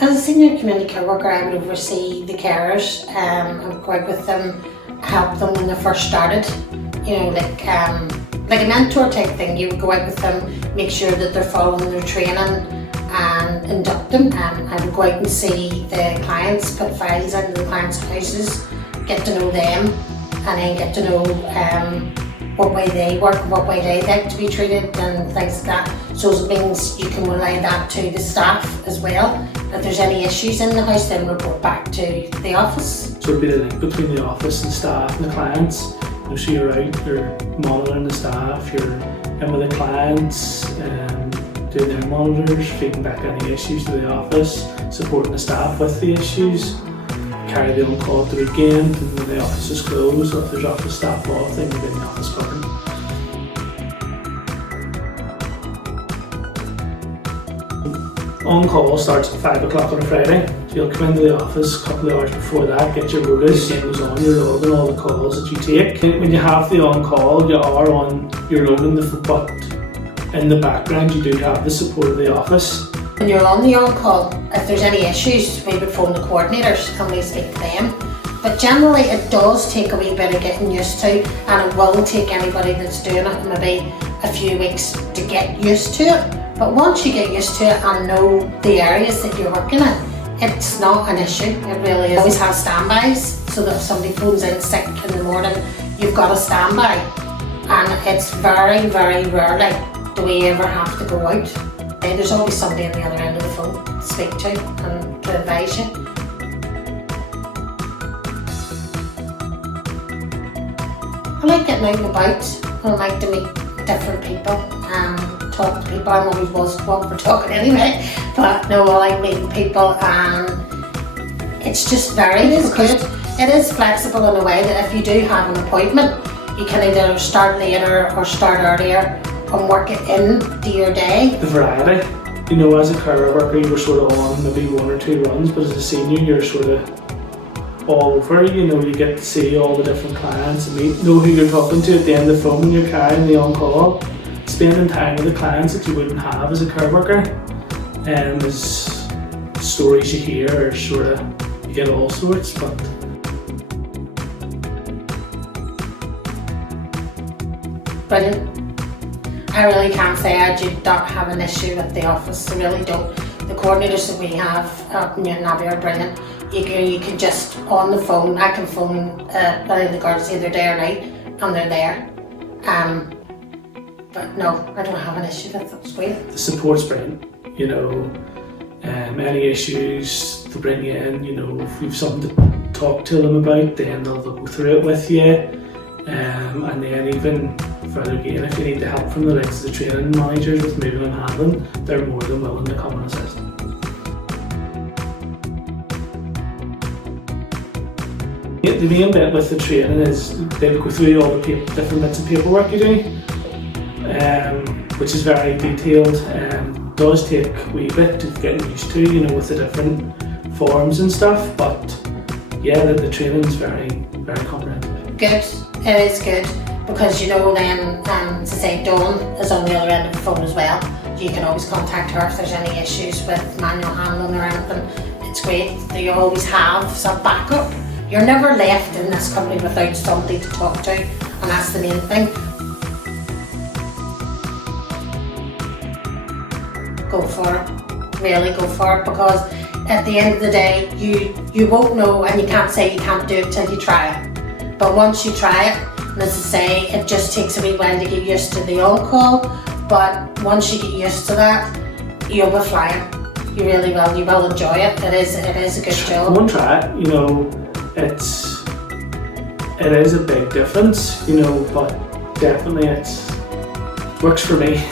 As a senior community care worker, I would oversee the carers and go out with them, help them when they first started. You know, like a mentor type thing. You would go out with them, make sure that they're following their training and induct them. I would go out and see the clients, put files into the clients' houses, get to know them, and then get to know what way they work, what way they like to be treated and things like that. So it means you can relay that to the staff as well. If there's any issues in the house, then report back to the office. So it'll be the link between the office and staff and the clients. So you're out, you're monitoring the staff, you're in with the clients, doing their monitors, feeding back any issues to the office, supporting the staff with the issues, carry the on-call at the weekend and when the office is closed, or if there's office staff off, then you'll be in the office covering. On-call starts at 5 o'clock on a Friday, so you'll come into the office a couple of hours before that, get your rotas, the game goes on, you're logging all the calls that you take. When you have the on-call, you're loading but in the background you do have the support of the office. When you're on the on-call, if there's any issues, we would phone the coordinators and we speak to them. But generally it does take a wee bit of getting used to, and it will take anybody that's doing it maybe a few weeks to get used to it. But once you get used to it and know the areas that you're working in, it's not an issue. It really is. Always have standbys so that if somebody phones in sick in the morning, you've got a standby. And it's very, very rarely do we ever have to go out. There's always somebody on the other end of the phone to speak to and to advise you. I like getting out and about. I like to meet different people and talk to people. I'm always one for talking anyway, but no, I like meeting people, and it's just varied. It is good. It is flexible in a way that if you do have an appointment, you can either start later or start earlier and work it into your day. The variety. You know, as a carer worker, you were sort of on maybe 1 or 2 runs, but as a senior, you're sort of all over. You know, you get to see all the different clients and know who you're talking to at the end of the phone when you're carrying the on-call. Spending time with the clients that you wouldn't have as a care worker, and there's stories you hear, or sort of you get all sorts. But brilliant. I really can't say I do not have an issue with the office. I really don't. The coordinators that we have at Newton Abbey are brilliant. You can just on the phone. I can phone any of the guards either day or night, and they're there. But no, I don't have an issue with it. It's great. The support's brilliant. You know, any issues to bring you in. You know, if you've something to talk to them about, then they'll go through it with you. And then even further again, if you need the help from the likes of the training managers with moving and handling, they're more than willing to come and assist. The main bit with the training is they'll go through all the different bits of paperwork you do, which is very detailed. Does take a wee bit of getting used to, you know, with the different forms and stuff, but yeah, the training is very, very comprehensive. Good, it is good, because you know then, as I say, Dawn is on the other end of the phone as well. You can always contact her if there's any issues with manual handling or anything. It's great that you always have some backup. You're never left in this company without somebody to talk to, and that's the main thing. Go for it, really go for it, because at the end of the day, you won't know, and you can't say you can't do it till you try it. But once you try it, and as I say, it just takes a wee while to get used to the on-call, but once you get used to that, you'll be flying. You really will, you will enjoy it. It is a good job. Go and try it, you know, it is a big difference, you know, but definitely it works for me.